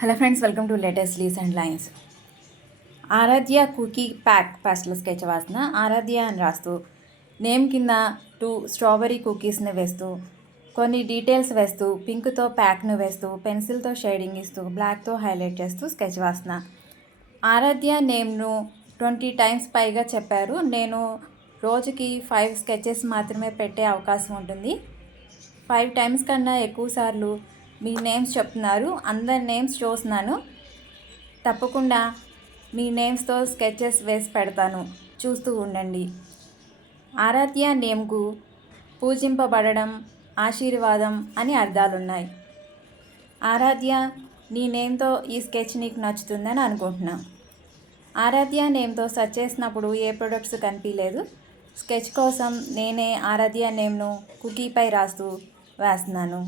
Hello friends, welcome to latest leaves and lines. Aaradhya cookie pack pastel sketch వాసన ఆరాధ్య అని రాస్తూ name కింద 2 strawberry కుకీస్ని వేస్తూ కొన్ని డీటెయిల్స్ వేస్తూ పింక్తో ప్యాక్ను వేస్తూ పెన్సిల్తో షేడింగ్ ఇస్తూ బ్లాక్తో హైలైట్ చేస్తూ స్కెచ్ వాసన. ఆరాధ్య నేమ్ను 20 టైమ్స్ పైగా చెప్పారు. నేను రోజుకి 5 స్కెచెస్ మాత్రమే పెట్టే అవకాశం ఉంటుంది. 5 టైమ్స్ కన్నా ఎక్కువ సార్లు మీ నేమ్స్ చెప్తున్నారు. అందరి నేమ్స్ చూస్తున్నాను. తప్పకుండా మీ నేమ్స్తో స్కెచెస్ వేసి పెడతాను, చూస్తూ ఉండండి. ఆరాధ్య నేమ్కు పూజింపబడడం, ఆశీర్వాదం అని అర్థాలున్నాయి. ఆరాధ్య, నీ నేమ్తో ఈ స్కెచ్ నీకు నచ్చుతుందని అనుకుంటున్నా. ఆరాధ్య నేమ్తో సెర్చ్ చేసినప్పుడు ఏ ప్రొడక్ట్స్ కనిపించలేదు. స్కెచ్ కోసం నేనే ఆరాధ్య నేమ్ను కుకీపై రాస్తూ వేస్తున్నాను.